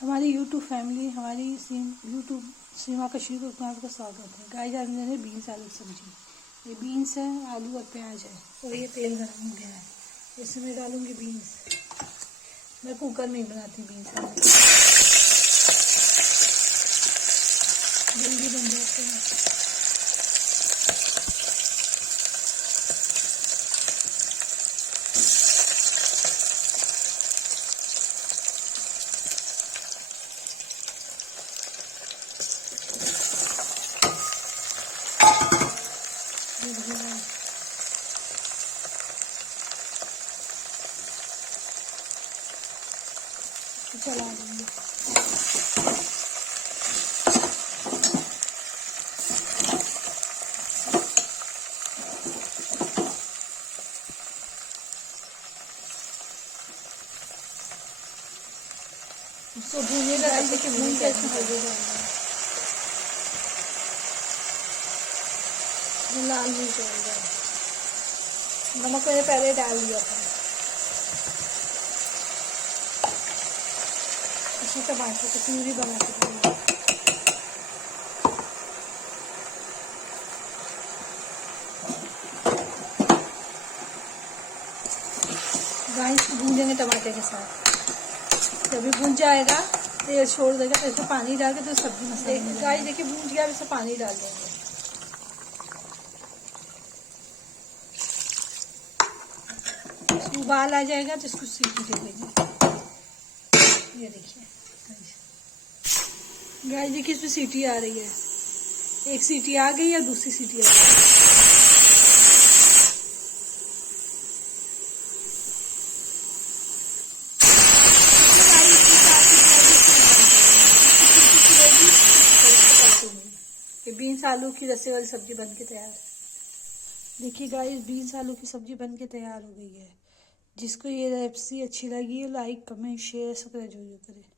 हमारी YouTube family, हमारी YouTube सीमा कशीर को आपका स्वागत है। गाइस आज मैंने बीन्स आलू की सब्जी, ये बीन्स है, आलू और प्याज है और ये तेल गर्म हो गया है। इसमें मैं डालूंगी बीन्स। मैं कुकर में ही बनाती बीन्स आलू, जल्दी बन जाते हैं। चला देंगे। उसको भूनेगा, देखिए भून कैसे लगेगा। लाल मिर्च डाल, नमक मैंने पहले डाल दिया था। इसमें टमाटर की प्यूरी बना के दूँगी। गाइस भूनेंगे टमाटर के साथ, जब भी भून जाएगा तेल छोड़ देगा तो इसमें पानी डाल के तो सब्जी मसाला। गाइस देखिए भून गया, इसमें पानी डाल देंगे। उबाल आ जाएगा तो इसको सीटी दे देंगे। ये देखिए गाइस, देखिए इसमें सीटी आ रही है। एक सीटी आ गई या दूसरी सीटी आ गई। ये बीन्स आलू की रसे वाली सब्जी बन के तैयार है। देखिए गाइस, बीन्स आलू की सब्जी बन के तैयार हो गई है। जिसको ये रेसिपी अच्छी लगी है, लाइक कमेंट शेयर सब्सक्राइब जरूर करें।